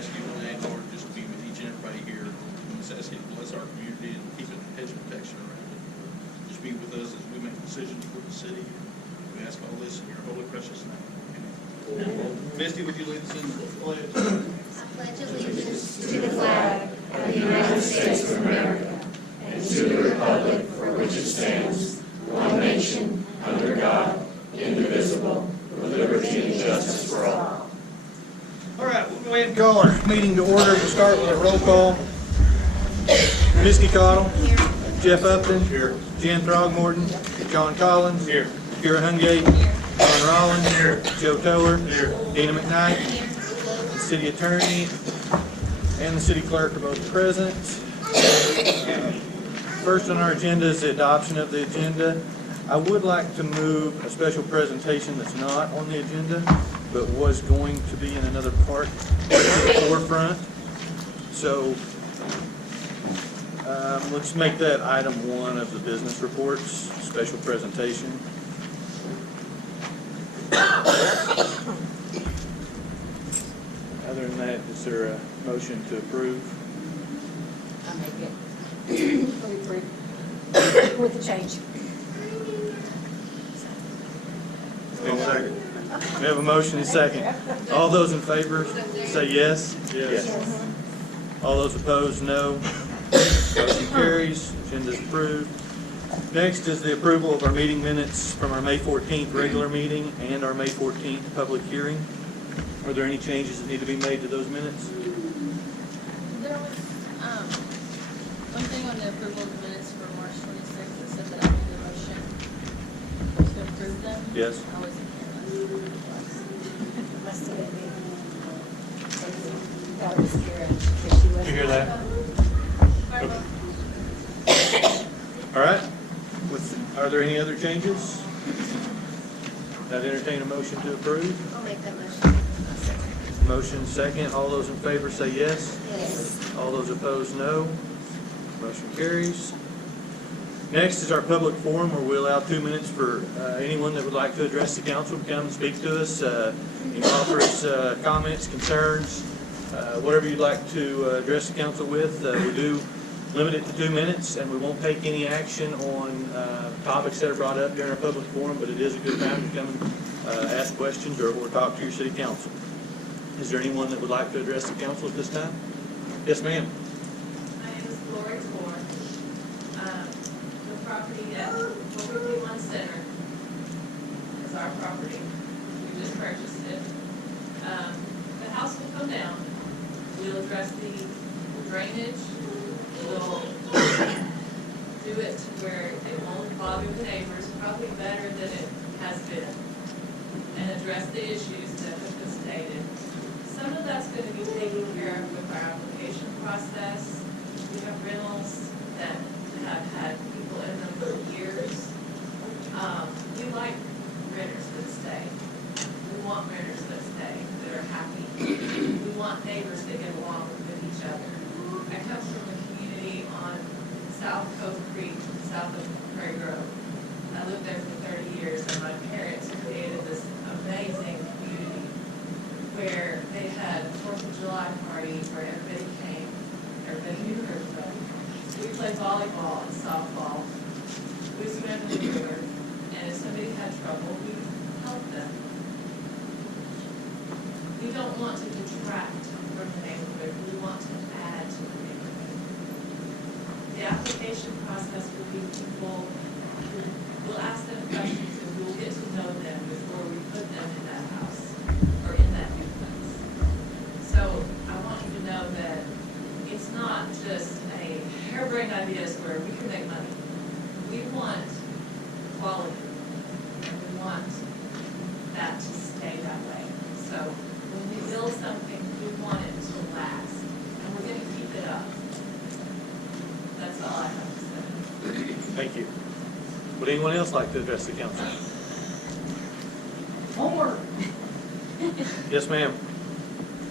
ask you tonight, Lord, just to be with each and everybody here. We just ask you to bless our community and keep a hedge of protection around it. Just be with us as we make decisions for the city. We ask all this in your holy, precious name. Amen. Misty, would you lead us in the pledge? I pledge allegiance to the flag of the United States of America and to the republic for which it stands, one nation, under God, indivisible, with liberty and justice for all. All right, we'll go ahead and call our meeting to order. We'll start with a roll call. Misty Cottle. Jeff Upton. Here. Jan Throgmorton. John Collins. Here. Kira Hungate. Don Rollins. Here. Joe Tower. Here. Dana McKnight. The city attorney and the city clerk are both present. First on our agenda is the adoption of the agenda. I would like to move a special presentation that's not on the agenda, but was going to be in another part to the forefront. So let's make that item 1 of the business reports, special presentation. Other than that, is there a motion to approve? I'll make it. With the change. We have a motion and a second. All those in favor say yes. Yes. All those opposed, no. Motion carries. Agenda is approved. Next is the approval of our meeting minutes from our May 14th regular meeting and our May 14th public hearing. Are there any changes that need to be made to those minutes? There was, one thing on the approval of the minutes for March 26th, it said that I need a motion to approve them. Yes. I wasn't here Must have been me. That was Kira. 'Cause she Did wasn't. you hear that? last. All right. Are there any other changes? I'd entertain a motion to approve. I'll make that motion. Motion second. All those in favor say yes. Yes. All those opposed, no. Motion carries. Next is our public forum where we allow 2 minutes for anyone that would like to address the council to come and speak to us. You can offer us comments, concerns, whatever you'd like to address the council with. We do limit it to 2 minutes, and we won't take any action on topics that are brought up during our public forum, but it is a good time to come and ask questions or talk to your city council. Is there anyone that would like to address the council at this time? Yes, ma'am. My name is Gloria Moore. The property at 451 Center is our property. We just purchased it. The house will come down. We'll address the drainage. We'll do it to where it won't bother the neighbors, probably better than it has been, and address the issues that have been stated. Some of that's going to be taken care of with our application process. We have rentals that have had people in them for years. We like renters that stay. We want renters that stay, that are happy. We want neighbors that get along with each other. I come from a community on South Cove Creek, south of Prairie Grove. I lived there for 30 years, and my parents created this amazing community where they had a 4th of July party where everybody came, everybody knew everybody. We played volleyball and softball. We swam in the river, and if somebody had trouble, we helped them. We don't want to detract from the neighborhood, we want to add to the neighborhood. The application process will be people, we'll ask them questions and we'll get to know them before we put them in that house or in that duplex. So I want you to know that it's not just a harebrained ideas where we can make money. We want quality, and we want that to stay that way. So when we build something, we want it to last, and we're going to keep it up. That's all I have to say. Thank you. Would anyone else like to address the council? Homework. Yes, ma'am.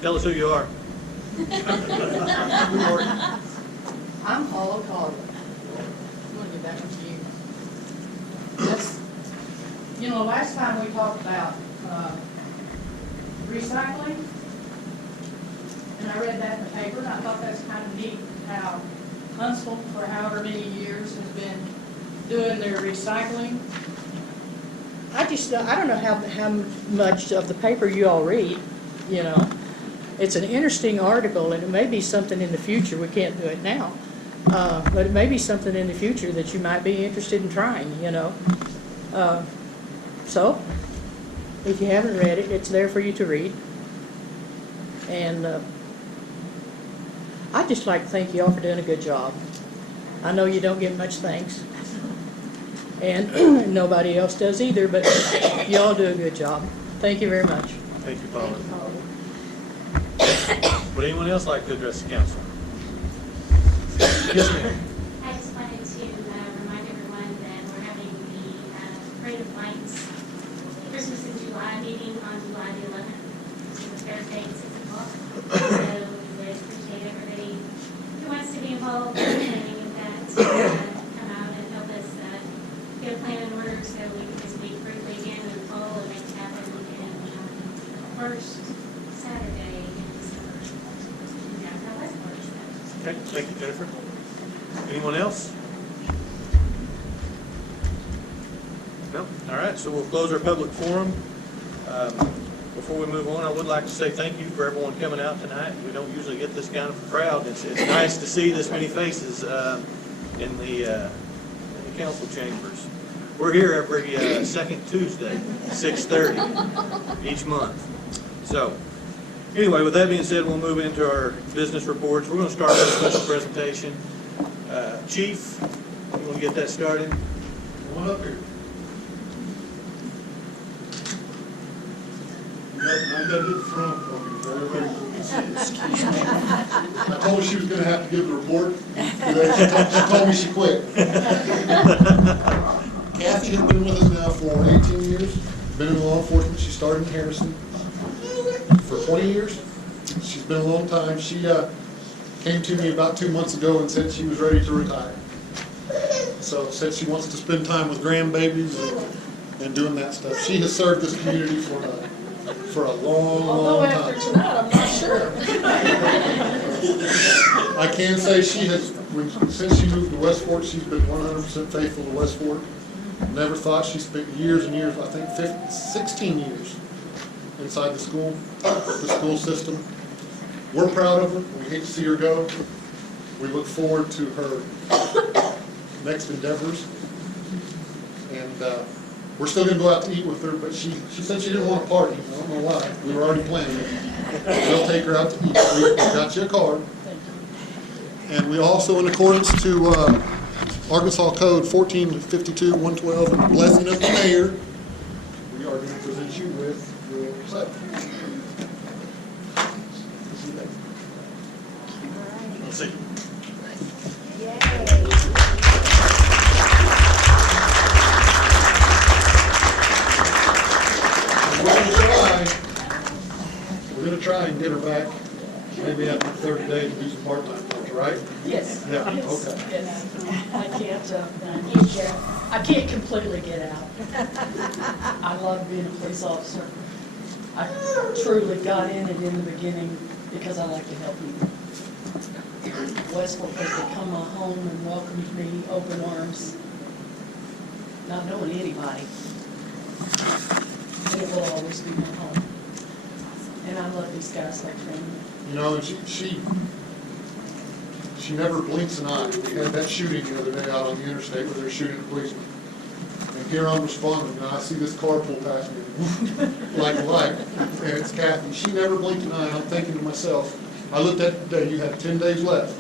Tell us who you are. I'm Paul O'Connor. I'm gonna get back to you. That's, you know, last time we talked about recycling, and I really read that in the paper, and I thought that's kind of neat how Huntsville, for however many years, has been doing their recycling. I don't know how much of the paper you all read, you know. It's an interesting article, and it may be something in the future, we can't do it now, but it may be something in the future that you might be interested in trying, you know. So, if you haven't read it, it's there for you to read. And I'd just like to thank you all for doing a good job. I know you don't get much thanks, and nobody else does either, but you all do a good job. Thank you very much. Thank you, Paula. Would anyone else like to address the council? Yes, ma'am. I just wanted to remind everyone that we're having the Parade of Lights Christmas in July meeting on July the 11th, which is a Thursday at 6 o'clock. So we would appreciate everybody who wants to be involved in planning with that to come out and help us get a plan in order so we can just meet briefly again in the fall and make it happen in first Saturday in December. Yeah, that was first. Okay, thank you, Jennifer. Anyone else? No? All right, so we'll close our public forum. Before we move on, I would like to say thank you for everyone coming out tonight. We don't usually get this kind of a crowd. It's nice to see this many faces in the council chambers. We're here every second Tuesday, 6:30 each month. So, anyway, with that being said, we'll move into our business reports. We're going to start with a special presentation. Chief, you want to get that started? Come on up here. I got it from everybody can see it. I told her she was gonna have to give the report. She told me she quit. Kathy has been with us now for 18 years, been in law enforcement. She started in Harrison for 20 years. She's been a long time. She came to me about 2 months ago and said she was ready to retire. So said she wants to spend time with grandbabies and doing that stuff. She has served this community for a long, long time. Although after tonight, I'm not sure. I can say she has, since she moved to West Fork, she's been 100% faithful to West Fork. Never thought. She spent years and years, I think 16 years inside the school system. We're proud of her. We hate to see her go. We look forward to her next endeavors. And we're still going to go out to eat with her, but she said she didn't want to party. I don't know why. We were already planning it. We'll take her out to eat. We got you a card. And we also, in accordance to Arkansas Code 1452-112, and the blessing of the mayor, we are going to present you with your set. Let's see. We're going to try and get her back maybe after 30 days to do some part-time jobs, right? Yes. Yeah, okay. Yes. I can't completely get out. I love being a police officer. I truly got in it in the beginning because I like to help people. Westport has become my home and welcomed me open arms, not knowing anybody. And it will always be my home. And I love these guys like family. You know, and she never blinks an eye. We had that shooting the other day out on the interstate where they were shooting a policeman. And here I'm responding, and I see this car pull past me, like a light, and it's Kathy. She never blinked an eye. I'm thinking to myself, I looked at the day, you had 10 days left,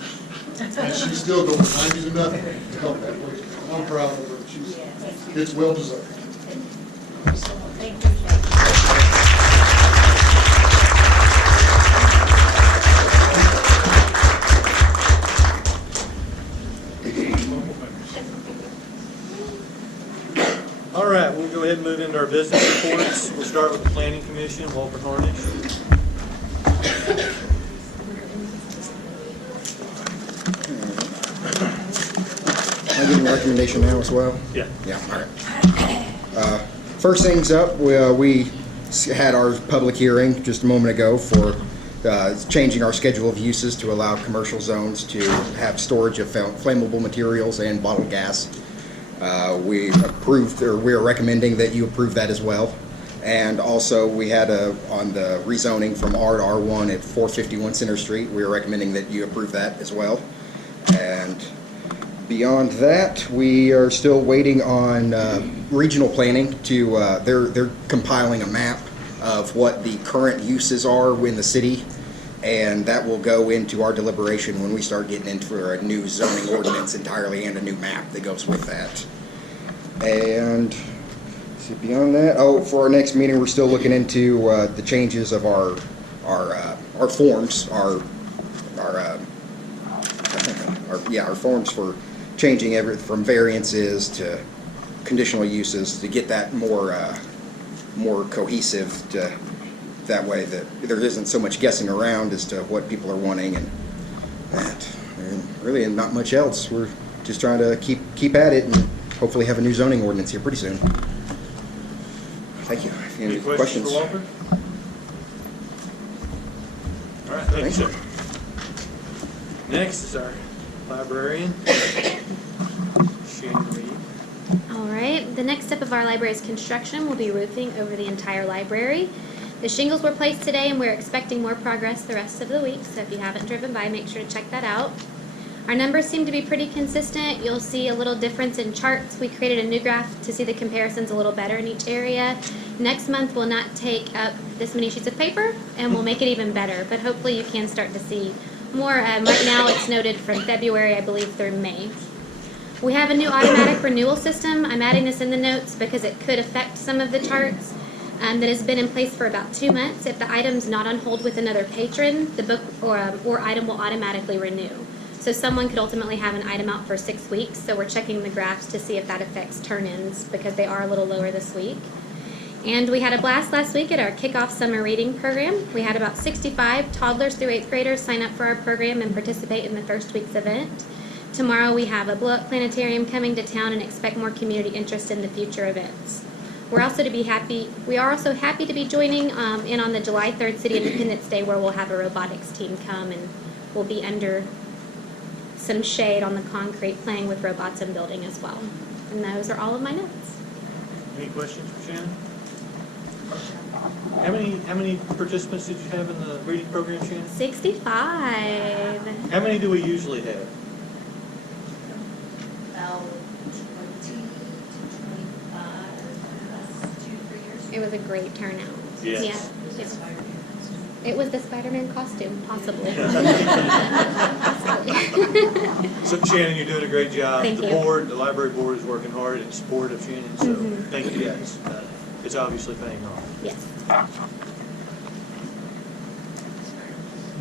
and she's still going 90 to nothing to help that policeman. I'm proud of her. It's well deserved. Thank you. All right, we'll go ahead and move into our business reports. We'll start with the Planning Commission, Walter Harnish. Am I getting a recommendation now as well? Yeah. Yeah, all right. First things up, we had our public hearing just a moment ago for changing our schedule of uses to allow commercial zones to have storage of flammable materials and bottled gas. We approved, or we are recommending that you approve that as well. And also, we had on the rezoning from R to R1 at 451 Center Street, we are recommending that you approve that as well. And beyond that, we are still waiting on regional planning to, they're compiling a map of what the current uses are in the city, and that will go into our deliberation when we start getting into a new zoning ordinance entirely and a new map that goes with that. And see, beyond that, for our next meeting, we're still looking into the changes of our forms, our forms for changing everything from variances to conditional uses to get that more cohesive, to that way that there isn't so much guessing around as to what people are wanting, and that. And really, not much else. We're just trying to keep at it and hopefully have a new zoning ordinance here pretty soon. Thank you. If you have Any questions for Walter? All right, thank you, sir. Next is our librarian, Shannon Reed. All right, the next step of our library's construction will be roofing over the entire library. The shingles were placed today, and we're expecting more progress the rest of the week, so if you haven't driven by, make sure to check that out. Our numbers seem to be pretty consistent. You'll see a little difference in charts. We created a new graph to see the comparisons a little better in each area. Next month will not take up this many sheets of paper, and we'll make it even better, but hopefully you can start to see more. Right now it's noted from February, I believe, through May. We have a new automatic renewal system. I'm adding this in the notes because it could affect some of the charts. That has been in place for about 2 months. If the item's not on hold with another patron, the book or item will automatically renew. So someone could ultimately have an item out for 6 weeks. So we're checking the graphs to see if that affects turn-ins because they are a little lower this week. And we had a blast last week at our kickoff summer reading program. We had about 65 toddlers through 8th graders sign up for our program and participate in the first week's event. Tomorrow we have a blow-up planetarium coming to town and expect more community interest in the future events. We are also happy to be joining in on the July 3rd City Independence Day, where we'll have a robotics team come and we'll be under some shade on the concrete playing with robots and building as well. And those are all of my notes. Any questions for Shannon? How many participants did you have in the reading program, Shannon? 65. How many do we usually have? About 20 to 25, last 2-3 years. It was a great turnout. Yes. Yeah. It was the Spider-Man costume, possibly. So Shannon, you're doing a great job. Thank you. The library board is working hard in support of Shannon, so thank you guys. It's obviously paying off. Yes.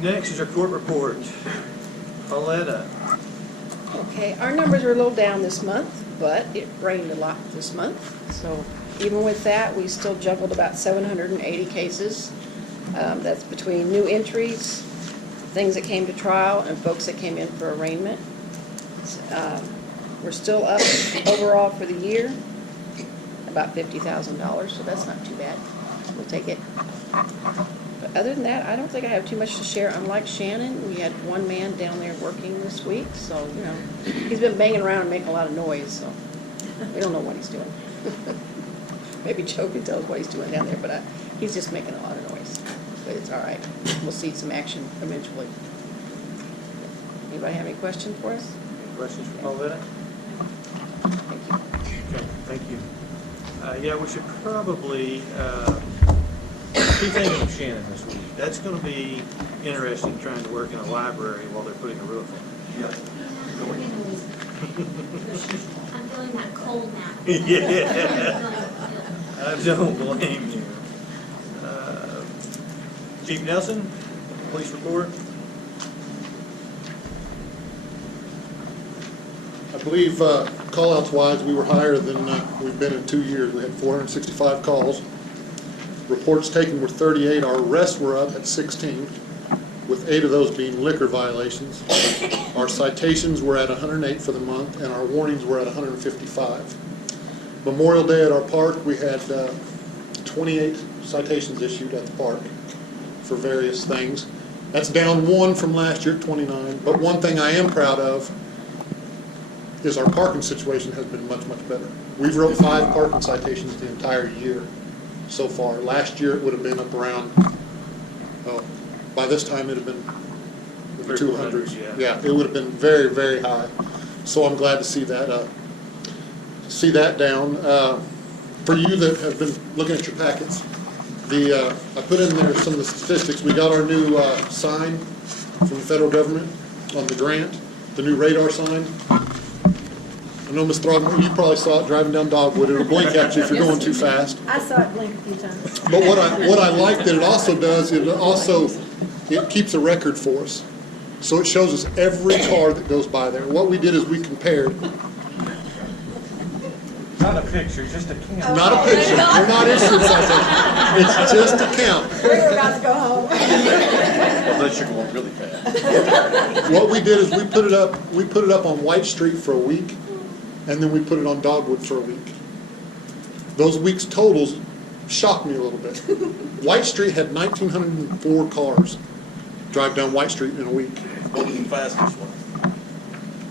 Next is our court report. Pauletta. Okay, our numbers are a little down this month, but it rained a lot this month. So even with that, we still juggled about 780 cases. That's between new entries, things that came to trial, and folks that came in for arraignment. We're still up overall for the year, about $50,000, so that's not too bad. We'll take it. But other than that, I don't think I have too much to share. Unlike Shannon, we had one man down there working this week, so, you know, he's been banging around and making a lot of noise, so we don't know what he's doing. Maybe Joe can tell us what he's doing down there, but he's just making a lot of noise. But it's all right. We'll see some action eventually. Anybody have any questions for us? Any questions for Pauletta? Thank you. Okay, thank you. Yeah, we should probably keep thinking of Shannon this week. That's going to be interesting, trying to work in a library while they're putting a roof on. I'm feeling that cold now. Yeah. I don't blame you. Chief Nelson, police report. I believe call-outs wise, we were higher than we've been in 2 years. We had 465 calls. Reports taken were 38. Our arrests were up at 16, with 8 of those being liquor violations. Our citations were at 108 for the month, and our warnings were at 155. Memorial Day at our park, we had 28 citations issued at the park for various things. That's down 1 from last year at 29. But one thing I am proud of is our parking situation has been much, much better. We've wrote 5 parking citations the entire year so far. Last year, it would have been up around, by this time, it would have been in the 200s. Yeah, it would have been very, very high. So I'm glad to see that down. For you that have been looking at your packets, I put in there some of the statistics. We got our new sign from the federal government on the grant, the new radar sign. I know, Ms. Throgmorton, you probably saw it driving down Dogwood. It'll blink at you if you're going too fast. I saw it blink a few times. But what I like that it also does, it keeps a record for us. So it shows us every car that goes by there. What we did is we compared, Not a picture, just a camera. not a picture, we're not issuing citation. It's just a count. We're about to go home. Unless you're going really fast. What we did is we put it up on White Street for a week, and then we put it on Dogwood for a week. Those weeks' totals shocked me a little bit. White Street had 1,904 cars drive down White Street in a week. What was the fastest one?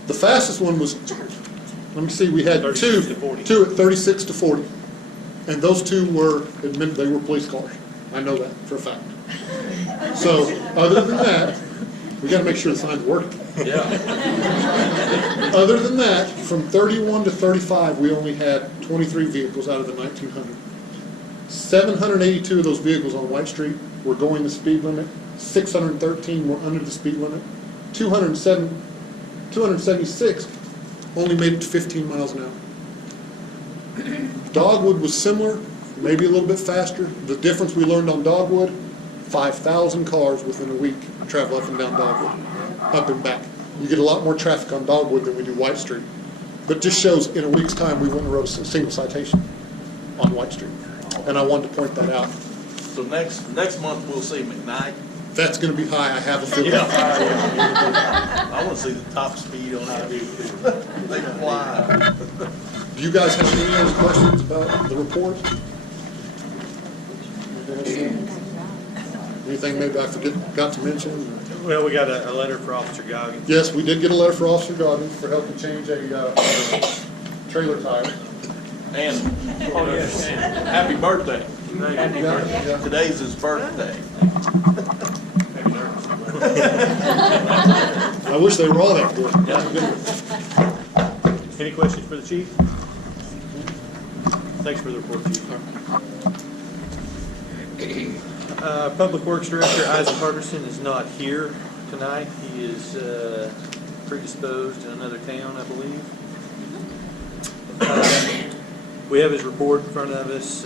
The fastest one was, let me see, we had 36 to 40. two at 36 to 40. And those 2 were, admitted they were police cars. I know that for a fact. So, other than that, we gotta make sure the sign's working. Yeah. Other than that, from 31 to 35, we only had 23 vehicles out of the 1,900. 782 of those vehicles on White Street were going the speed limit. 613 were under the speed limit. 276 only made it to 15 miles an hour. Dogwood was similar, maybe a little bit faster. The difference we learned on Dogwood, 5,000 cars within a week travel up and down Dogwood, up and back. You get a lot more traffic on Dogwood than we do White Street. But it just shows in a week's time, we wouldn't have wrote a single citation on White Street. And I wanted to point that out. So next month, we'll see McKnight. That's gonna be high, I have a feeling. I want to see the top speed on that vehicle. They fly. Do you guys have any other questions about the report? Anything maybe I forgot to mention? Well, we got a letter for Officer Goggins. Yes, we did get a letter for Officer Goggins for helping change a trailer tire. And, happy birthday. Happy birthday. Yeah. Today's his birthday. I wish they were all that good. Any questions for the chief? Thanks for the report, Chief. Public Works Director Isaac Hargerson is not here tonight. He is predisposed in another town, I believe. We have his report in front of us.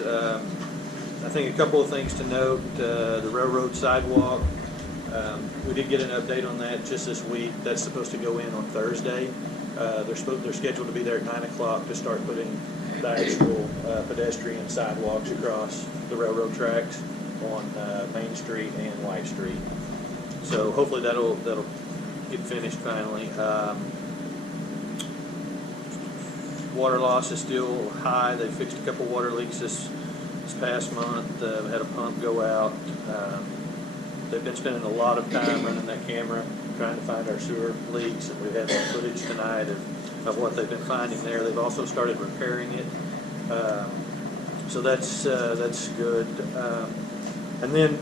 I think a couple of things to note. The railroad sidewalk, we did get an update on that just this week. That's supposed to go in on Thursday. They're scheduled to be there at 9 o'clock to start putting the actual pedestrian sidewalks across the railroad tracks on Main Street and White Street. So hopefully that'll get finished finally. Water loss is still high. They fixed a couple water leaks this past month. We had a pump go out. They've been spending a lot of time running that camera trying to find our sewer leaks, and we've had some footage tonight of what they've been finding there. They've also started repairing it. So that's good. And then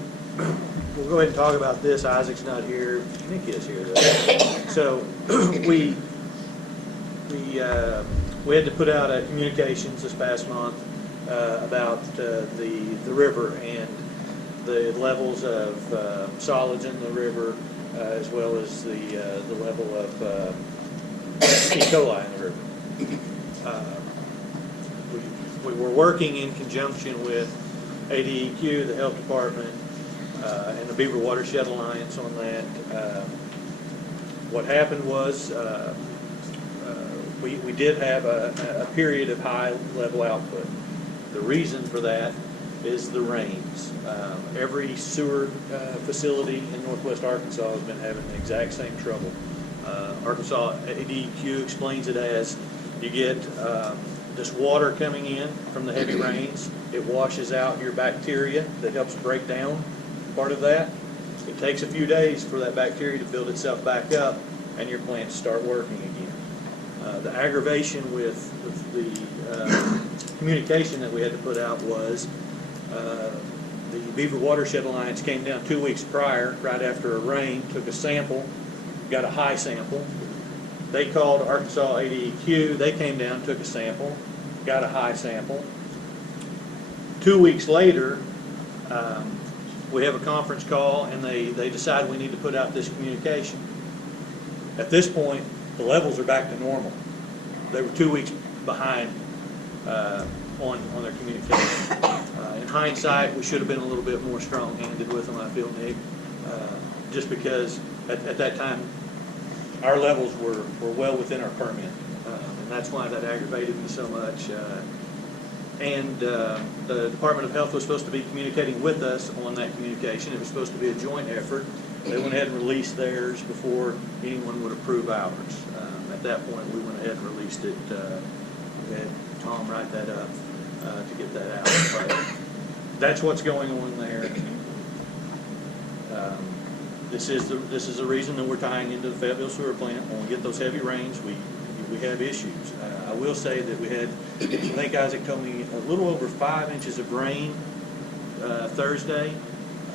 we'll go ahead and talk about this. Isaac's not here. Nick is here though. So we had to put out a communications this past month about the river and the levels of solids in the river, as well as the level of E. coli in the river. We were working in conjunction with ADEQ, the health department, and the Beaver Watershed Alliance on that. What happened was we did have a period of high level output. The reason for that is the rains. Every sewer facility in northwest Arkansas has been having the exact same trouble. Arkansas ADEQ explains it as you get this water coming in from the heavy rains. It washes out your bacteria that helps break down part of that. It takes a few days for that bacteria to build itself back up and your plants start working again. The aggravation with the communication that we had to put out was the Beaver Watershed Alliance came down 2 weeks prior, right after a rain, took a sample, got a high sample. They called Arkansas ADEQ, they came down, took a sample, got a high sample. 2 weeks later, we have a conference call and they decide we need to put out this communication. At this point, the levels are back to normal. They were 2 weeks behind on their communication. In hindsight, we should have been a little bit more strong-handed with them, I feel, Nick, just because at that time, our levels were well within our permit. And that's why that aggravated me so much. The Department of Health was supposed to be communicating with us on that communication. It was supposed to be a joint effort. They went ahead and released theirs before anyone would approve ours. At that point, we went ahead and released it. We had Tom write that up to get that out. But that's what's going on there. This is the reason that we're tying into the Fayetteville sewer plant. When we get those heavy rains, we have issues. I will say that we had, I think Isaac told me, a little over 5 inches of rain Thursday,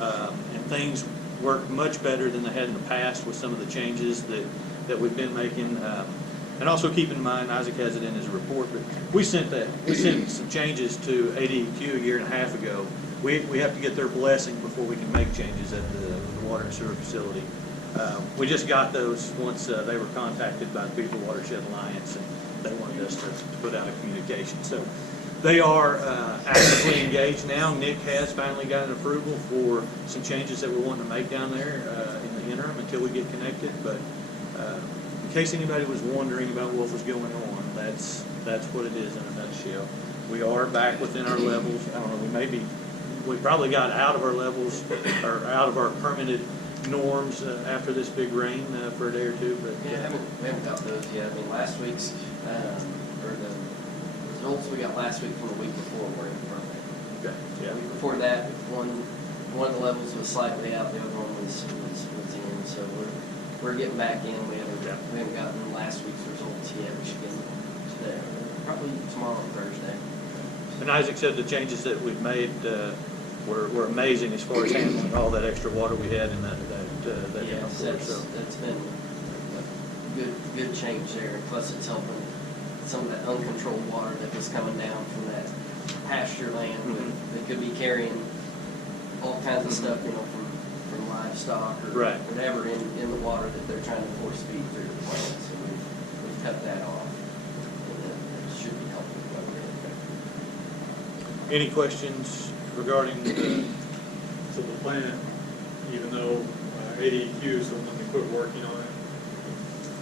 and things worked much better than they had in the past with some of the changes that we've been making. And also keep in mind, Isaac has it in his report, but we sent some changes to ADEQ a year and a half ago. We have to get their blessing before we can make changes at the water and sewer facility. We just got those once they were contacted by the Beaver Watershed Alliance, and they wanted us to put out a communication. So they are actively engaged now. Nick has finally gotten approval for some changes that we're wanting to make down there in the interim until we get connected. But in case anybody was wondering about what was going on, that's what it is in a nutshell. We are back within our levels. I don't know, we probably got out of our levels, or out of our permitted norms after this big rain for a day or two, but Yeah, we haven't got those yet. I mean, last week's, or the results we got last week from the week before were imperfect. okay, yeah. The week before that, one of the levels was slightly out, the other one was in, so we're getting back in. We haven't gotten last week's results yet. We should get them today, probably tomorrow or Thursday. And Isaac said the changes that we've made were amazing as far as handling all that extra water we had in that Yes, that's been a good change there. Plus, it's helping some of that uncontrolled water that was coming down from that pasture land. That could be carrying all kinds of stuff, from livestock or Right. whatever in the water that they're trying to force feed through the plant. So we've cut that off, and it should be helping. Any questions regarding So the plant, even though ADEQ is the one that quit working on it,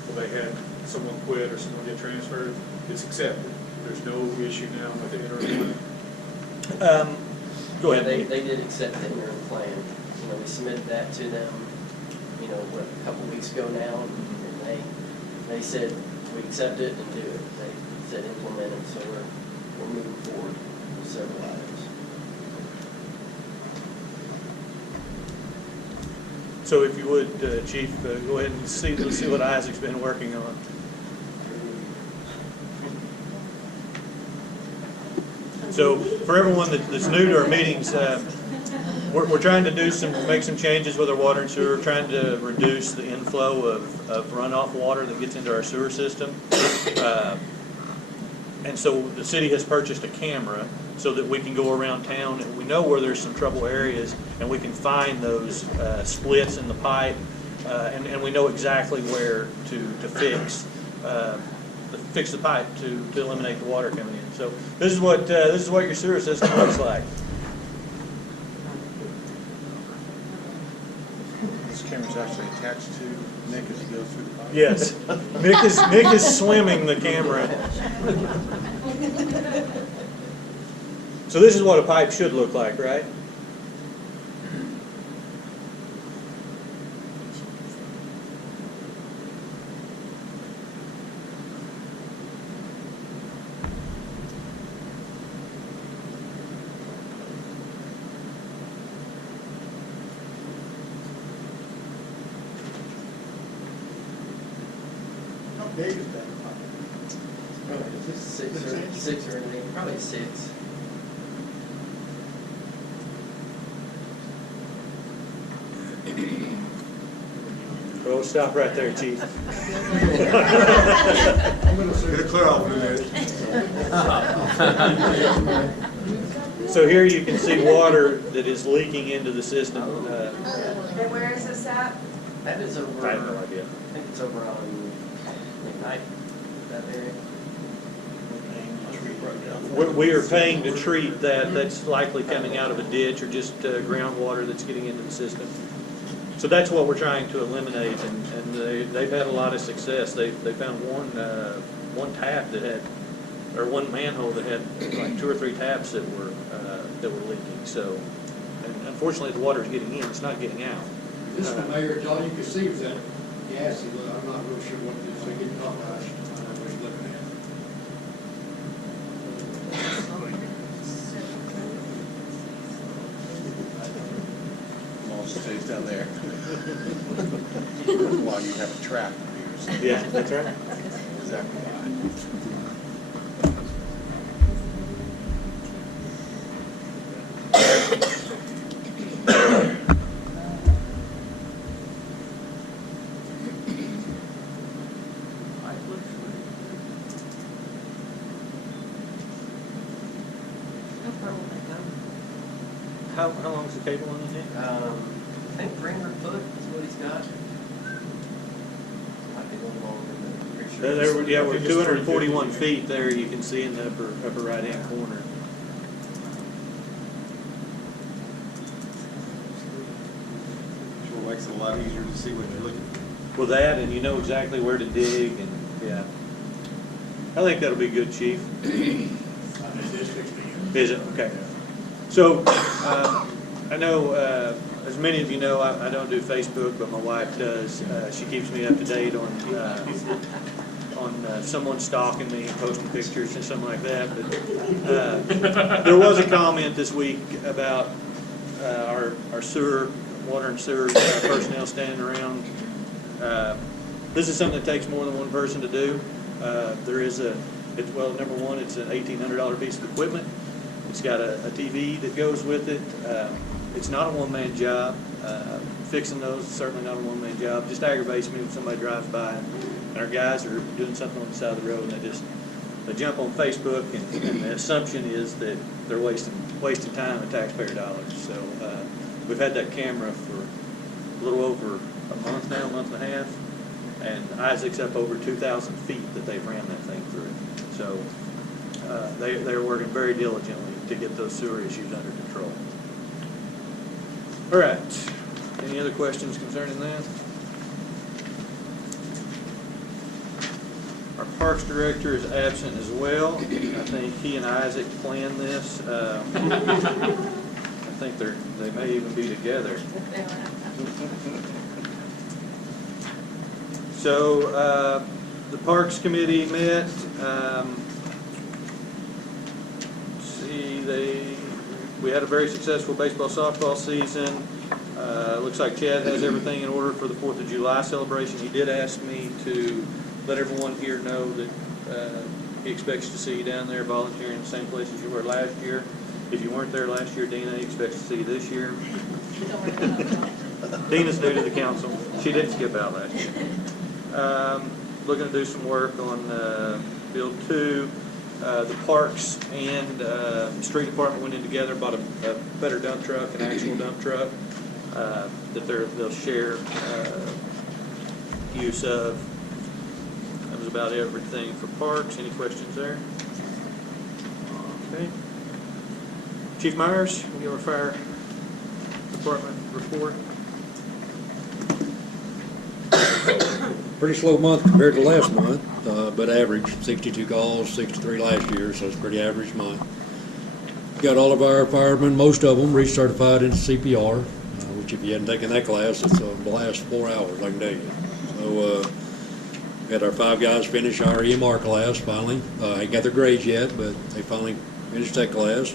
well, they had someone quit or someone get transferred, it's accepted. There's no issue now with the interim plan. go Yeah, ahead. they did accept the interim plan. We submitted that to them, a couple weeks ago now, and they said, we accept it and do it. They said implement it, so we're moving forward with several items. So if you would, Chief, go ahead and let's see what Isaac's been working on. So for everyone that's new to our meetings, we're trying to make some changes with our water and sewer, trying to reduce the inflow of runoff water that gets into our sewer system. And so the city has purchased a camera so that we can go around town and we know where there's some trouble areas and we can find those splits in the pipe, and we know exactly where to fix the pipe to eliminate the water coming in. So this is what your sewer system looks like. This camera's actually attached to Nick as he goes through the pipe. Yes, Nick is swimming the camera. So this is what a pipe should look like, right? big is that? Probably six or eight, probably six. Well, stop right there, Chief. Get a clear off in there. So here you can see water that is leaking into the system. And where is this at? That is over, I have no idea. I think it's over on McKnight, that area. We are paying to treat that. That's likely coming out of a ditch or just groundwater that's getting into the system. So that's what we're trying to eliminate, and they've had a lot of success. They found one tap that had, or one manhole that had like 2 or 3 taps that were leaking. So, and unfortunately, the water's getting in. It's not getting out. This one, Mayor, all you can see was that gassy, but I'm not real sure what it is. They get caught out. I don't know what he's looking at. All stays down there. While you have a trap to use. Yeah, that's right. Exactly right. How long's the cable on it? I think 300 foot is what he's got. Might be a little longer, but I'm pretty sure. Yeah, we're 241 feet there. You can see in the upper right-hand corner. Sure makes it a lot easier to see what you're looking for. Well, that, and you know exactly where to dig, and yeah. I think that'll be good, Chief. Is it? Okay. So, I know, as many of you know, I don't do Facebook, but my wife does. She keeps me up to date on someone stalking me and posting pictures and something like that. But there was a comment this week about our sewer, water and sewer personnel standing around. This is something that takes more than one person to do. There is well, number one, it's an $1,800 piece of equipment. It's got a TV that goes with it. It's not a one-man job. Fixing those is certainly not a one-man job. Just aggravates me when somebody drives by and our guys are doing something on the side of the road and they jump on Facebook and the assumption is that they're wasting time and taxpayer dollars. So we've had that camera for a little over a month now, a month and a half, and Isaac's up over 2,000 feet that they've ran that thing through. So they're working very diligently to get those sewer issues under control. All right. Any other questions concerning that? Our Parks Director is absent as well. I think he and Isaac planned this. I think they may even be together. So the Parks Committee met. We had a very successful baseball softball season. Looks like Chad has everything in order for the 4th of July celebration. He did ask me to let everyone here know that he expects to see you down there volunteering in the same place as you were last year. If you weren't there last year, Dina, he expects to see you this year. Dina's new to the council. She didn't skip out last year. Looking to do some work on Field 2. The Parks and Street Department went in together, bought a better dump truck, an actual dump truck that they'll share use of. That was about everything for Parks. Any questions there? Okay. Chief Myers, give our fire department report. Pretty slow month compared to last month, but average, 62 calls, 63 last year, so it's a pretty average month. Got all of our firemen, most of them, recertified into CPR, which if you hadn't taken that class, it's the last 4 hours, I can tell you. So we had our 5 guys finish our EMR class finally. Ain't got their grades yet, but they finally finished that class.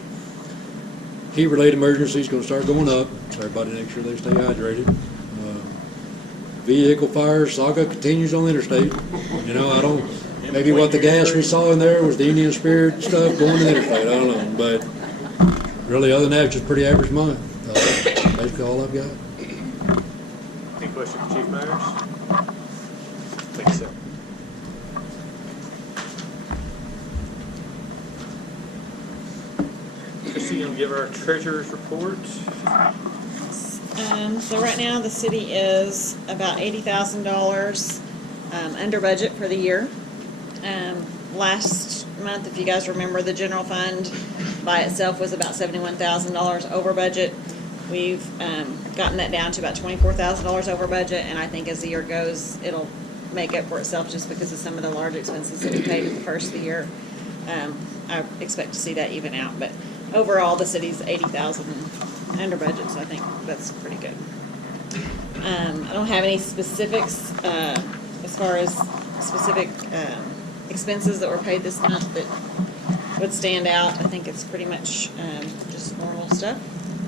Heat-related emergencies going to start going up, so everybody make sure they stay hydrated. vehicle fire saga continues on the interstate. You know, I don't, maybe what the gas we saw in there was the Indian Spirit stuff going to the interstate, I don't know. But really, other than that, it's just a pretty average month. Basically all I've got. Any questions for Chief Myers? Thank you, sir. Christie, you want to give our treasurer's report? So right now, the city is about $80,000 under budget for the year. Last month, if you guys remember, the general fund by itself was about $71,000 over budget. We've gotten that down to about $24,000 over budget, and I think as the year goes, it'll make up for itself just because of some of the large expenses that we paid at the first of the year. I expect to see that even out, but overall, the city's $80,000 under budget, so I think that's pretty good. I don't have any specifics as far as specific expenses that were paid this month that would stand out. I think it's pretty much just normal stuff.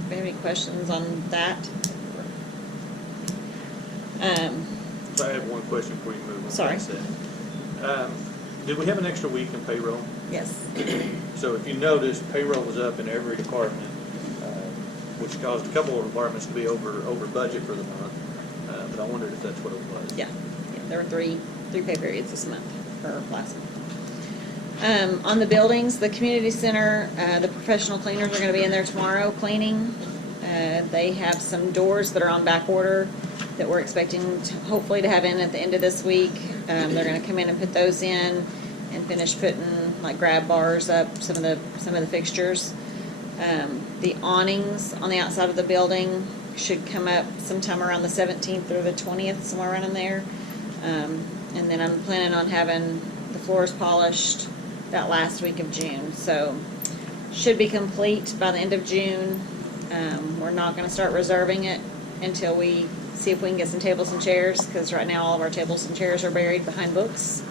If you have any questions on that? So I have one question before you move on. Sorry. Did we have an extra week in payroll? Yes. So if you noticed, payroll was up in every department, which caused a couple of departments to be over budget for the month. But I wondered if that's what it was. Yeah, there were three pay periods this month, or last month. On the buildings, the community center, the professional cleaners are gonna be in there tomorrow cleaning. They have some doors that are on back order that we're expecting to, hopefully to have in at the end of this week. They're gonna come in and put those in and finish putting like grab bars up, some of the fixtures. The awnings on the outside of the building should come up sometime around the 17th or the 20th, somewhere around in there. And then I'm planning on having the floors polished that last week of June. So should be complete by the end of June. We're not gonna start reserving it until we see if we can get some tables and chairs, because right now all of our tables and chairs are buried behind books.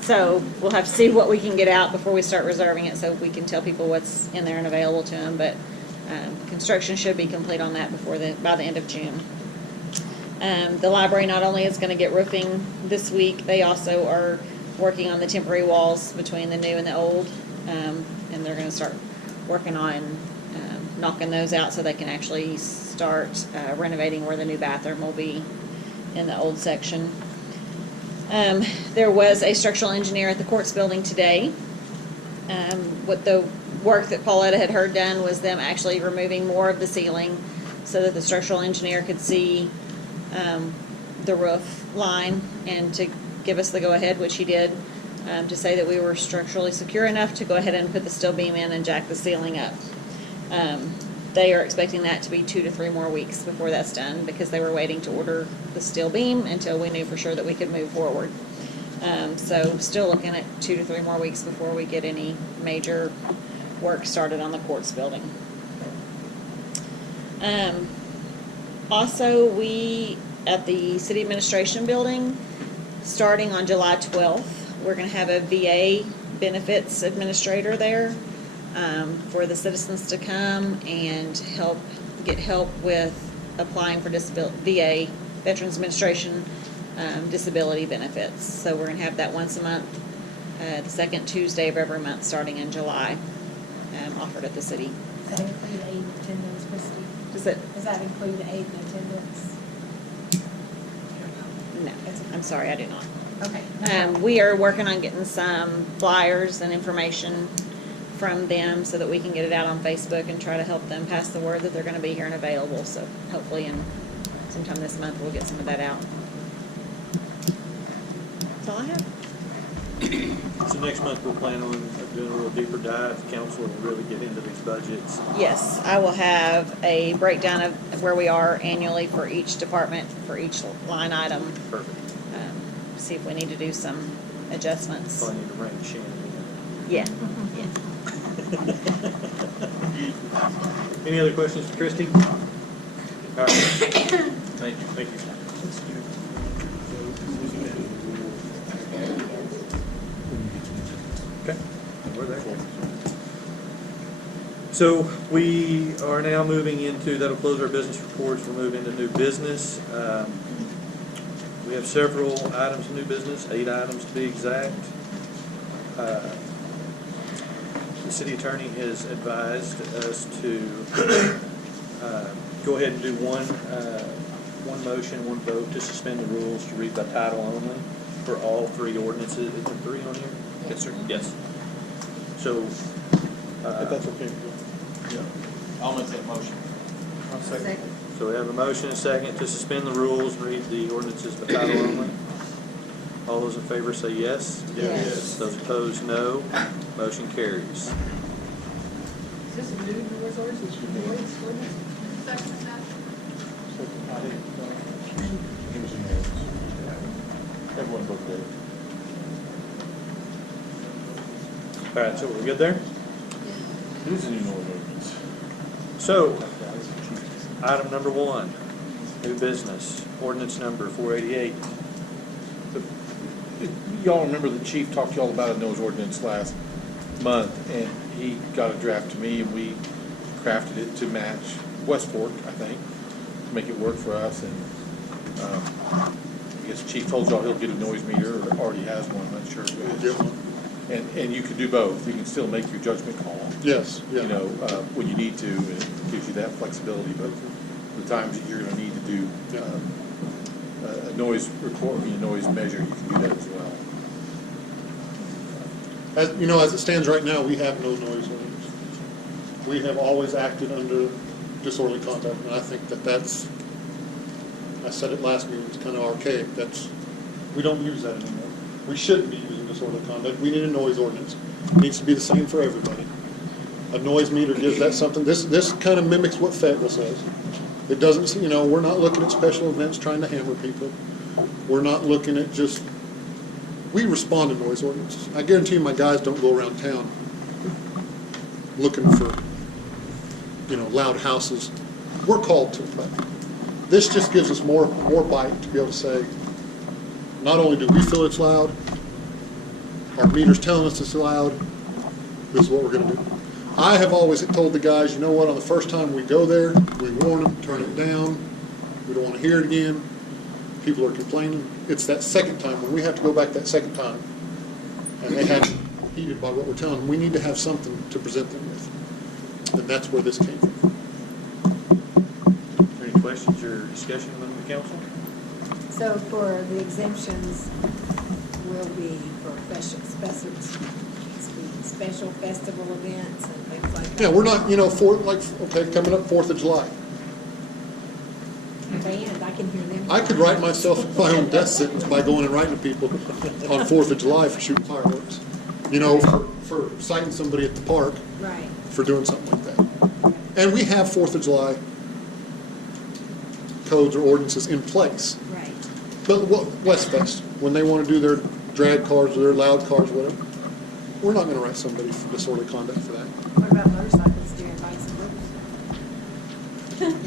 So we'll have to see what we can get out before we start reserving it, so we can tell people what's in there and available to them. But construction should be complete on that by the end of June. The library not only is going to get roofing this week, they also are working on the temporary walls between the new and the old, and they're going to start working on knocking those out so they can actually start renovating where the new bathroom will be in the old section. There was a structural engineer at the courts building today. What the work that Pauletta had heard done was them actually removing more of the ceiling so that the structural engineer could see the roof line and to give us the go-ahead, which he did, to say that we were structurally secure enough to go ahead and put the steel beam in and jack the ceiling up. They are expecting that to be 2 to 3 more weeks before that's done, because they were waiting to order the steel beam until we knew for sure that we could move forward. So still looking at 2 to 3 more weeks before we get any major work started on the courts building. Also, we, at the city administration building, starting on July 12th, we're going to have a VA benefits administrator there for the citizens to come and get help with applying for VA, Veterans Administration, disability benefits. So we're going to have that once a month, the second Tuesday of every month, starting in July, offered at the city. Does that include aid and attendance, Christie? Does that include aid and attendance? No, I'm sorry, I do not. Okay. We are working on getting some flyers and information from them so that we can get it out on Facebook and try to help them pass the word that they're going to be here and available. So hopefully sometime this month we'll get some of that out. That's all I have. So next month we'll plan on doing a little deeper dive. Council will really get into these budgets. Yes, I will have a breakdown of where we are annually for each department, for each line item. Perfect. See if we need to do some adjustments. Probably need to bring Shannon in. Yeah. Any other questions for Christie? All right. Thank you. Thank you. Okay. So we are now moving into, that'll close our business reports, we'll move into new business. We have several items of new business, 8 items to be exact. The city attorney has advised us to go ahead and do one motion, one vote to suspend the rules to read by title only for all 3 ordinances. Is there 3 on here? Yes, sir. Yes. So, If that's okay. Yeah. I'll make that motion. Second. so we have a motion and a second to suspend the rules and read the ordinances by title only. All those in favor say yes. Yes. Those opposed, no. Motion carries. Is this a new noise ordinance? Second that. Everyone vote there. All right, so we're good there? It is a new ordinance. So, item number 1, new business, ordinance number 488. Y'all remember the chief talked to y'all about a noise ordinance last month, and he got a draft to me, and we crafted it to match West Fork, I think, to make it work for us, and I guess the chief told y'all he'll get a noise meter, or already has one, I'm not sure. Get one. And you can do both, you can still make your judgment call. Yes, yeah. You know, when you need to, and it gives you that flexibility, but the times that you're gonna need to do, a noise recording, a noise measure, you can do that as well. As, you know, as it stands right now, we have no noise ordinance. We have always acted under disorderly conduct, and I think that that's, I said it last meeting, it's kind of archaic. We don't use that anymore. We shouldn't be using disorderly conduct. We need a noise ordinance. It needs to be the same for everybody. A noise meter gives that something. This kind of mimics what federal says. It doesn't, you know, we're not looking at special events trying to hammer people. We're not looking at just, we respond to noise ordinances. I guarantee you my guys don't go around town looking for, you know, loud houses. We're called to, but this just gives us more bite to be able to say, not only do we feel it's loud, our meter's telling us it's loud, this is what we're gonna do. I have always told the guys, you know what, on the first time we go there, we warn them, turn it down, we don't wanna hear it again, people are complaining. It's that second time, when we have to go back that second time, and they haven't heeded by what we're telling them, we need to have something to present them with. And that's where this came from. Any questions or discussion among the council? So for the exemptions will be for special festival events and things like that? Yeah, we're not, you know, coming up 4th of July. Band, I can hear them. I could write myself my own death sentence by going and writing to people on 4th of July for shooting fireworks. You know, for citing somebody at the park. Right. For doing something like that. And we have 4th of July codes or ordinances in place. Right. But Westfest, when they want to do their drag cars or their loud cars, whatever, we're not going to write somebody for disorderly conduct for that. What about motorcycles during bikes and groups?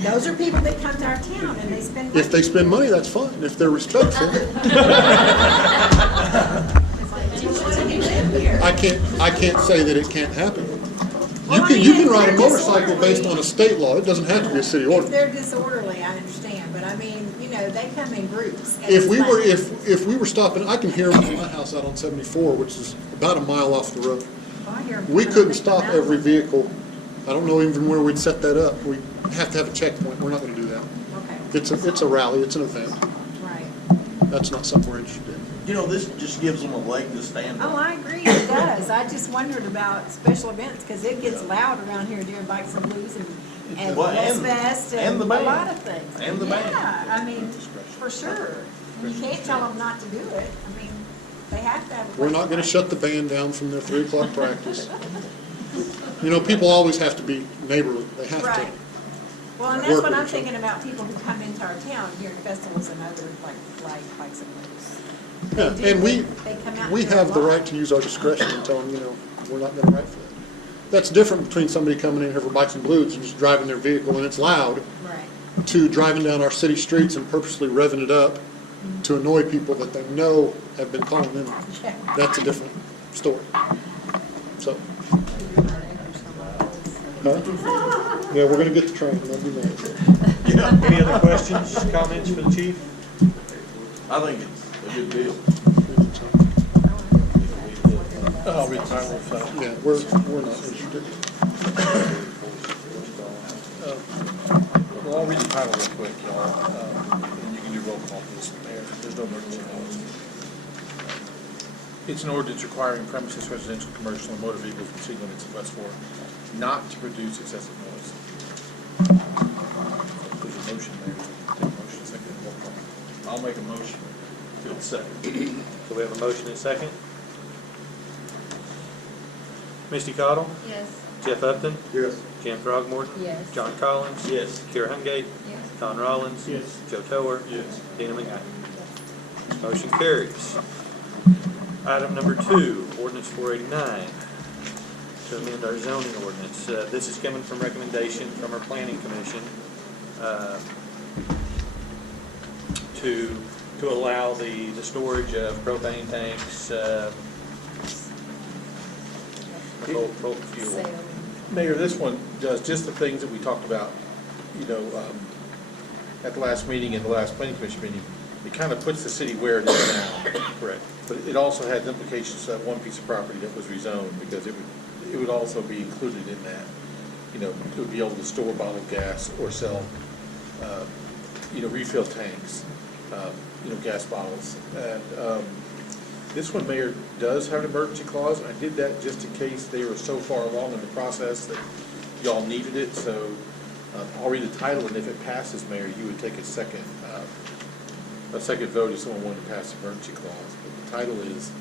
Those are people that come to our town and they spend money. If they spend money, that's fine, if they're respectful. I can't say that it can't happen. You can ride a motorcycle based on a state law. It doesn't have to be a city If ordinance. they're disorderly, I understand, but I mean, you know, they come in groups. and If it's we like- were, if we were stopping, I can hear them from my house out on 74, which is about a mile off the road. Oh, I hear 'em We coming couldn't up the stop mountain. every vehicle. I don't know even where we'd set that up. We have to have a checkpoint. We're not gonna do that. Okay, It's a rally, it's an event. right. That's not something we're interested in. You know, this just gives them a leg to stand Oh, on. I agree, it does. I just wondered about special events, because it gets loud around here during Bikes and Blues and Well, and- Westfest and and the a band. lot of things. And the band. Yeah, I mean, for sure. And you can't tell them not to do it. I mean, they have to have a. We're not gonna shut the band down from their 3 o'clock practice. You know, people always have to be neighborly. They have to. Right. Well, and that's work what with I'm each other. thinking about people who come into our town during festivals and other, like Bikes and Blues. Yeah, They do, and they come out we and do a have the lot. right to use our discretion and tell them, you know, we're not gonna write for that. That's different between somebody coming in here for Bikes and Blues and just driving their vehicle and it's loud, Right. to driving down our city streets and purposely revving it up to annoy people that they know have been calling them. Yeah. That's a different story. So, Huh? Yeah, we're gonna get the train, that'll be nice. Any other questions, comments for the chief? I think it's a good deal. I'll read the title of, Yeah, we're not interested. well, I'll read the title real quick, y'all, and you can do roll call for this, Mayor. There's no emergency clause. It's an ordinance requiring premises, residential, commercial, and motor vehicles in city limits of West Fork not to produce excessive noise. There's a motion there. Take a motion, second, roll call. I'll make a motion to accept. So we have a motion and a second. Misty Cottle? Yes. Jeff Upton? Yes. Jan Throgmorton? Yes. John Collins? Yes. Kira Hungate? Yes. Don Rollins? Yes. Joe Tower? Yes. Dina McKnight? Motion carries. Item number 2, ordinance 489, to amend our zoning ordinance. This is coming from recommendation from our planning commission to allow the storage of propane tanks, boat fuel. Mayor, this one does just the things that we talked about, you know, at the last meeting and the last planning commission meeting. It kind of puts the city where it is now. Correct. But it also had implications to that one piece of property that was rezoned, because it would also be included in that. You know, it would be able to store bottled gas or sell, refill tanks, gas bottles. And this one, Mayor, does have an emergency clause. I did that just in case they were so far along in the process that y'all needed it. So I'll read the title, and if it passes, Mayor, you would take a second vote if someone wanted to pass the emergency clause. But the title is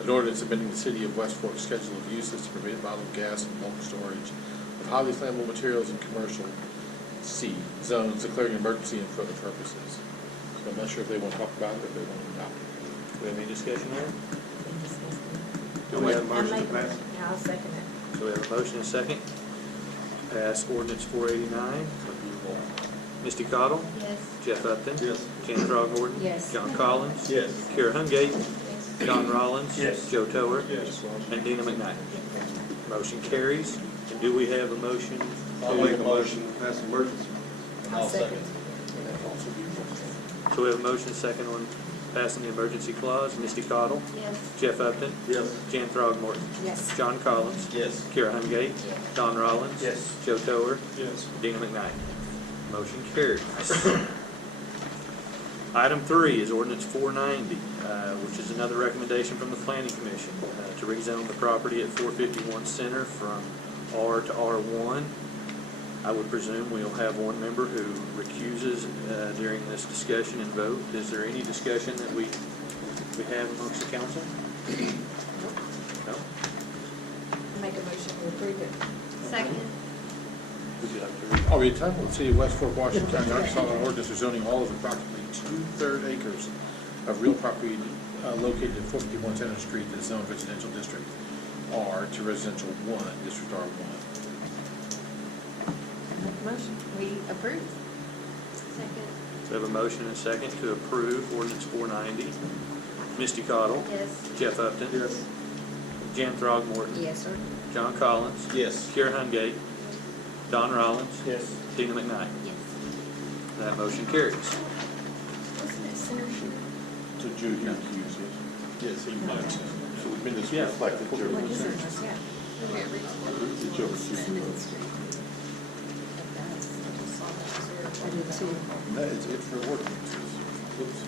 an ordinance amending the city of West Fork schedule of uses to permit bottled gas and bulk storage of highly flammable materials in commercial C zones, declaring an emergency and for other purposes. So I'm not sure if they want to talk about it or if they want to adopt it. Do we have any discussion there? Do I'll we have a make motion to pass? Yeah, I'll second it. So we have a motion and a second. Pass ordinance 489. Misty Cottle? Yes. Jeff Upton? Yes. Jan Throgmorton? Yes. John Collins? Yes. Kira Hungate? Don Rollins? Yes. Joe Tower? Yes. And Dina McKnight? Motion carries. And do we have a motion? I'll make a motion to pass emergency. I'll second. So we have a motion and a second on passing the emergency clause. Misty Cottle? Yes. Jeff Upton? Yes. Jan Throgmorton? Yes. John Collins? Yes. Kira Hungate? Yes. Don Rollins? Yes. Joe Tower? Yes. Dina McKnight? Motion carries. Item 3 is ordinance 490, which is another recommendation from the planning commission to rezone the property at 451 Center from R to R1. I would presume we'll have one member who recuses during this discussion and vote. Is there any discussion that we have amongst the council? No? Make a motion to approve it. Second. Would you like to read? I'll read the title. The City of West Fork, Washington County, Arkansas, an ordinance rezoning all of approximately 2/3 acres of real property located at 451 Center Street that is zoned residential district R to residential 1, district R1. Make a motion. We approve. Second. So we have a motion and a second to approve ordinance 490. Misty Cottle? Yes. Jeff Upton? Yes. Jan Throgmorton? Yes, sir. John Collins? Yes. Kira Hungate? Don Rollins? Yes. Dina McKnight? Yes. That motion carries. Wasn't it Center Street? To Jude, you accuse it. Yes, he might. So we've been Yeah. reflected, Joe. What is it? Yeah. Over at Reedsburg. The Joe accused you of. I did too. No, it's for ordinances. Oops.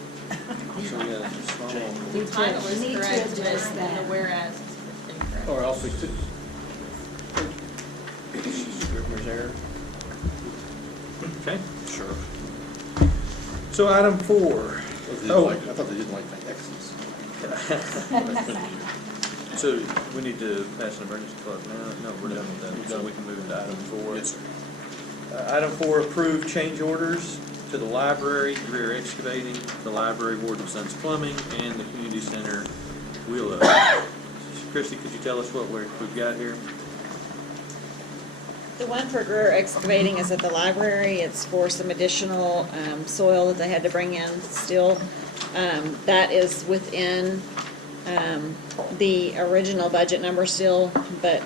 So we got a small. The title is Need to correct, but address the that. whereas is incorrect. Or else fix it. Scrivener's error. Okay. Sure. So item 4. I thought they didn't like the X's. So we need to pass an emergency clause now? No, we're done with that. So we can move into item 4. Yes, sir. Item 4, approve change orders to the library, rear excavating, the library, Ward and Sons Plumbing, and the community center wheel up. Christie, could you tell us what we've got here? The one for Greer Excavating is at the library. It's for some additional soil that they had to bring in still. That is within the original budget number still, but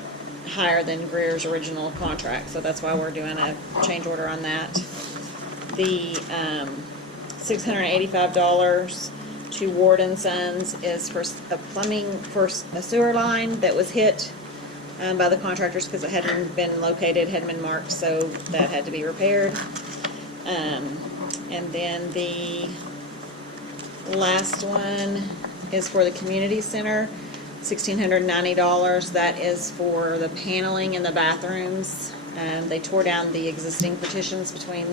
higher than Greer's original contract, so that's why we're doing a change order on that. The $685 to Ward and Sons is for for a sewer line that was hit by the contractors because it hadn't been located, hadn't been marked, so that had to be repaired. And then the last one is for the community center, $1,690. That is for the paneling in the bathrooms. They tore down the existing partitions between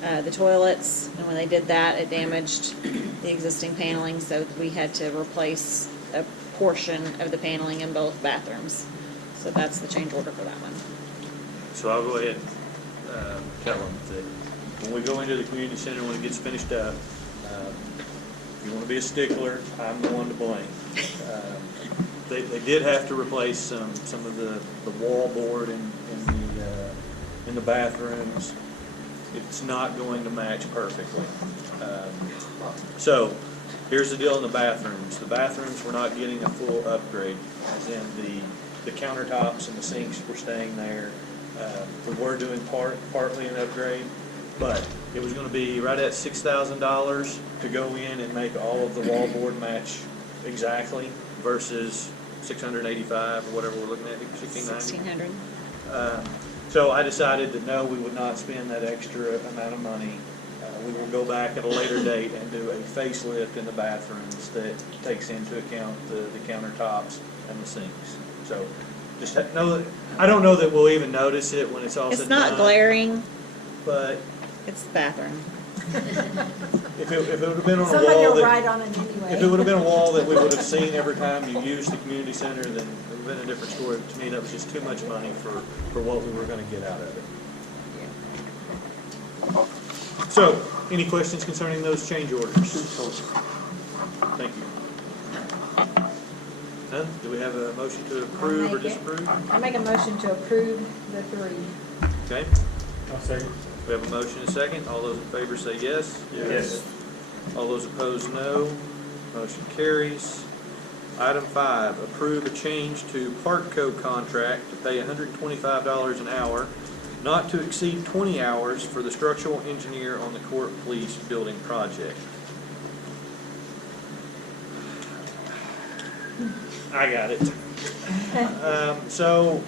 the toilets, and when they did that, it damaged the existing paneling, so we had to replace a portion of the paneling in both bathrooms. So that's the change order for that one. So I'll go ahead and tell them that when we go into the community center, when it gets finished up, if you want to be a stickler, I'm the one to blame. They did have to replace some of the wall board in the bathrooms. It's not going to match perfectly. So here's the deal in the bathrooms. The bathrooms were not getting a full upgrade, as in the countertops and the sinks were staying there. We were doing partly an upgrade, but it was going to be right at $6,000 to go in and make all of the wallboard match exactly versus $685 or whatever we're looking at, $1,690. $1,600. So I decided that no, we would not spend that extra amount of money. We will go back at a later date and do a facelift in the bathrooms that takes into account the countertops and the sinks. So just know that, I don't know that we'll even notice it when it's all said It's and done. not glaring, But it's the bathroom. if it would have been on a Somebody wall will write that, on it anyway. if it would have been a wall that we would have seen every time you used the community center, then it would have been a different story. To me, that was just too much money for what we were going to get out of it. So, any questions concerning those change orders? Thank you. None? Do we have a motion to approve or disapprove? I make a motion to approve the three. Okay. I'll second. We have a motion and a second. All those in favor say yes. Yes. All those opposed, no. Motion carries. Item 5, approve a change to Parkco contract to pay $125 an hour, not to exceed 20 hours for the structural engineer on the court police building project. I got it. So,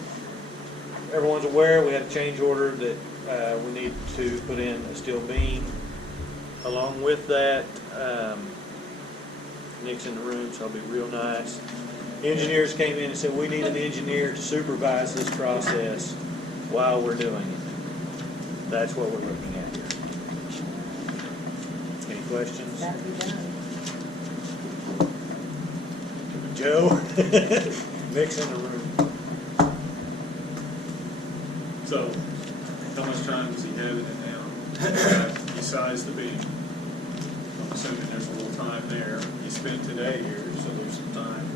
everyone's aware, we had a change order that we need to put in a steel beam. Along with that, Nick's in the room, so I'll be real nice. Engineers came in and said, we need an engineer to supervise this process while we're doing it. That's what we're looking at here. Any questions? That'll be done. Joe? Nick's in the room. So, how much time does he have in it now? Besides the beam? I'm assuming there's a little time there. He spent today here, so there's some time.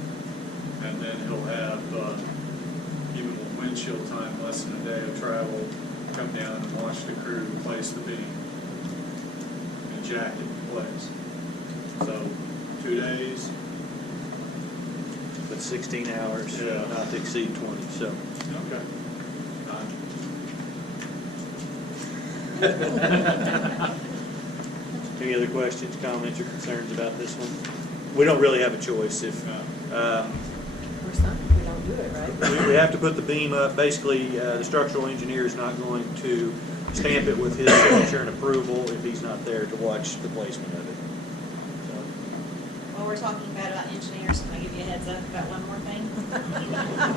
And then he'll have, even with windshield time, less than a day of travel, come down and watch the crew place the beam and jack it in place. So, 2 days. But 16 hours, Yeah. not to exceed 20, so. Okay. Any other questions, comments, or concerns about this one? We don't really have a choice. If Or something, we don't do it right. we have to put the beam up, basically, the structural engineer is not going to stamp it with his signature and approval if he's not there to watch the placement of it. So, While we're talking about engineers, can I give you a heads up about one more thing?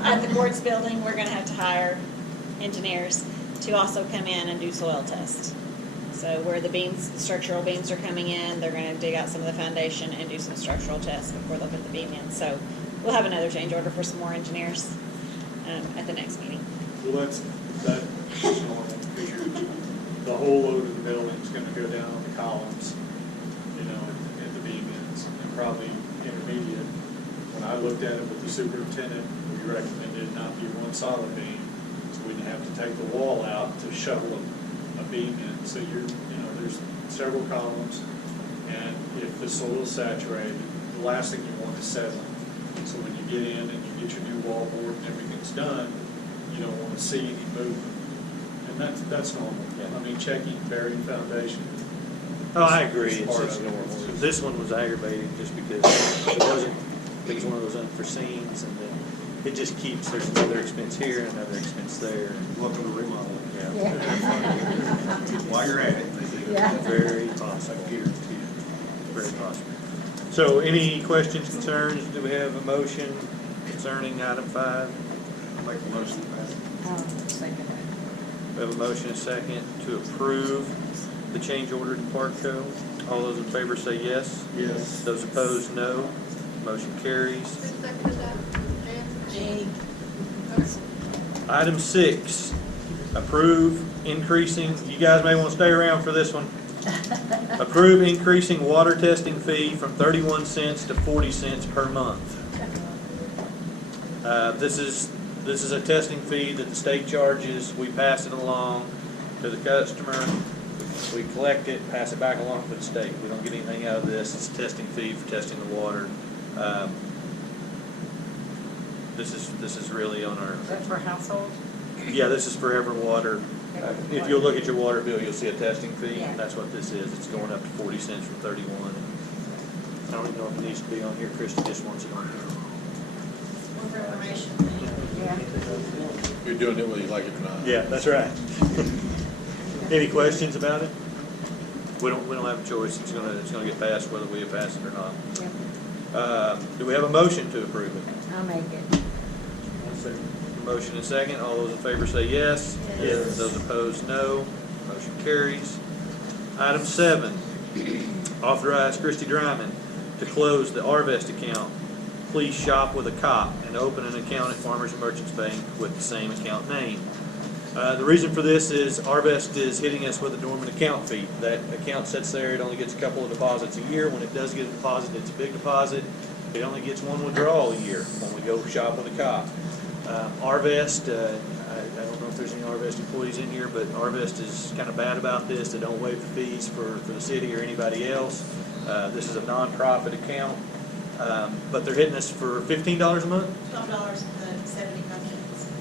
At the courts building, we're gonna have to hire engineers to also come in and do soil tests. So where the beams, the structural beams are coming in, they're gonna dig out some of the foundation and do some structural tests before they'll put the beam in. So we'll have another change order for some more engineers at the next meeting. Well, that's normal, because the whole load of the building's gonna go down on the columns, you know, at the beam ends, and probably intermediate. When I looked at it with the superintendent, we recommended it not be one solid beam, so we didn't have to take the wall out to shovel a beam in. So there's several columns, and if the soil's saturated, the last thing you want is settling. So when you get in and you get your new wall board and everything's done, you don't want to see any movement. And that's normal. I mean, checking buried foundation. Oh, I agree. It's It's part just of it. normal. This one was aggravating just because it was one of those unforeseens, and then it just keeps, there's another expense here and another expense there. Welcome to remodel. Yeah. While you're at it. Yeah. Very possible. Very possible. So any questions, concerns? Do we have a motion concerning item 5? I'll make the motion to pass. We have a motion and a second to approve the change order to Parkco. All those in favor say yes. Yes. Those opposed, no. Motion carries. Item 6, approve increasing, you guys may want to stay around for this one. Approve increasing water testing fee from 31 cents to 40 cents per month. This is a testing fee that the state charges. We pass it along to the customer. We collect it, pass it back along to the state. We don't get anything out of this. It's a testing fee for testing the water. This is really on our. Is that for household? Yeah, this is for every water. If you look at your water bill, you'll see a testing fee. Yeah. That's what this is. It's going up to 40 cents from 31. I don't even know if it needs to be on here. Christie just wants it on here. More information. Yeah. You're doing it whether you like it or not. Yeah, that's right. Any questions about it? We don't have a choice. It's gonna get passed whether we pass it or not. Do we have a motion to approve it? I'll make it. Motion and second. All those in favor say yes. Yes. Those opposed, no. Motion carries. Item 7, authorize Christie Dryman to close the Arvest account. Please shop with a cop and open an account at Farmers and Merchants Bank with the same account name. The reason for this is Arvest is hitting us with a dormant account fee. That account sits there, it only gets a couple of deposits a year. When it does get a deposit, it's a big deposit. It only gets one withdrawal a year when we go shop with a cop. Arvest, I don't know if there's any Arvest employees in here, but Arvest is kind of bad about this. They don't waive the fees for the city or anybody else. This is a nonprofit account, but they're hitting us for $15 a month? $12.75.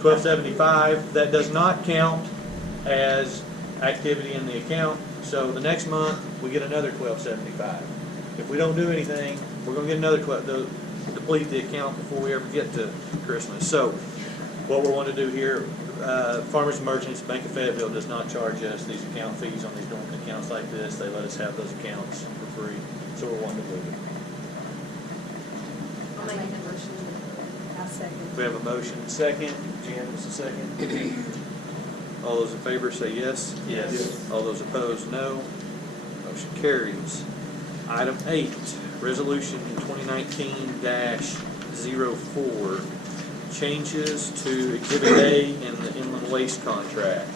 $12.75. That does not count as activity in the account. So the next month, we get another $12.75. If we don't do anything, we're going to get another deplete the account before we ever get to Christmas. So what we want to do here, Farmers and Merchants, Bank of Fayetteville does not charge us these account fees on these dormant accounts like this. They let us have those accounts for free. So we're wanting to move it. I'll make a motion. I'll second. We have a motion and second. Jan was the second. All those in favor say yes. Yes. All those opposed, no. Motion carries. Item 8, Resolution 2019-04, changes to Exhibit A in the inland waste contract.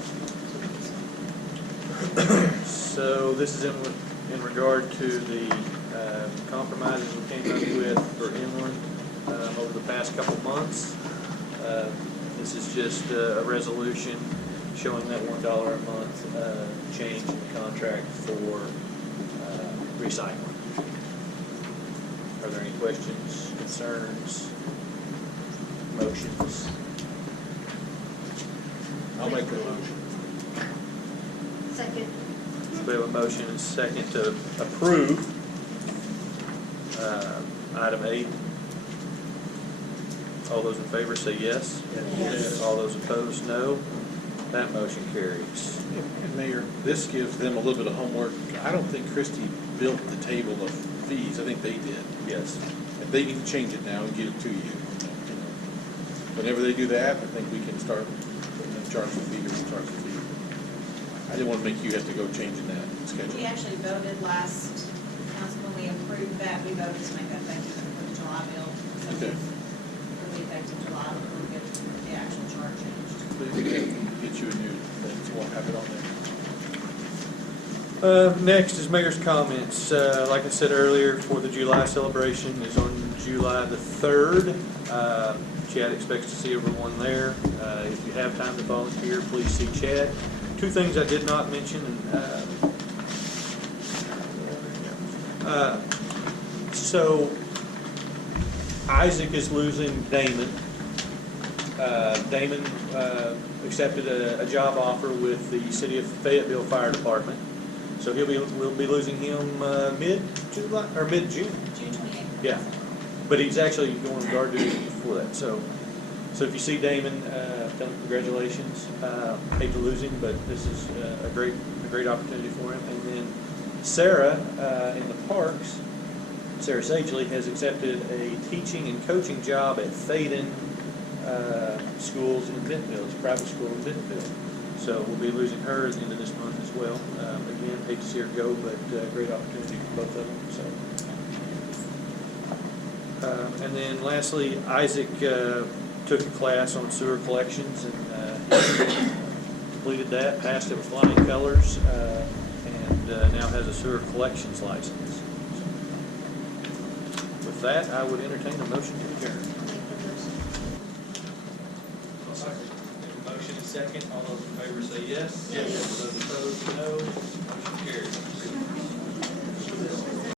So this is in regard to the compromises we came up with for inland over the past couple of months. This is just a resolution showing that $1 a month change in the contract for recycling. Are there any questions, concerns, motions? I'll make the motion. Second. We have a motion and second to approve item 8. All those in favor say yes. Yes. All those opposed, no. That motion carries. And Mayor, this gives them a little bit of homework. I don't think Christie built the table of fees. I think they did. Yes. And they need to change it now and get it to you. Whenever they do that, I think we can start putting them charge the fee or we charge the fee. I didn't want to make you have to go changing that schedule. We actually voted last council when we approved that, we voted to make that effective for the July bill. So Okay. for the effective July, we'll get the actual charge changed. Get you a new thing, so we'll have it on there. Next is mayor's comments. Like I said earlier, for the July celebration is on July the 3rd. Chad expects to see everyone there. If you have time to volunteer, please see Chad. 2 things I did not mention. So Isaac is losing Damon. Damon accepted a job offer with the City of Fayetteville Fire Department. So we'll be losing him mid-July, or mid-June. June 28th. Yeah, but he's actually going to guard duty before that, so if you see Damon, tell him congratulations. Hate to lose him, but this is a great opportunity for him. And then Sarah, in the parks, Sarah Sagely has accepted a teaching and coaching job at Thaden Schools in Bentonville. It's a private school in Bentonville. So we'll be losing her at the end of this month as well. Again, hate to see her go, but great opportunity for both of them, so. And then lastly, Isaac took a class on sewer collections and he completed that, passed it with flying colors, and now has a sewer collections license. So, with that, I would entertain a motion to adjourn. Motion is second. All those in favor say yes. Yes. Those opposed, no. Motion carries.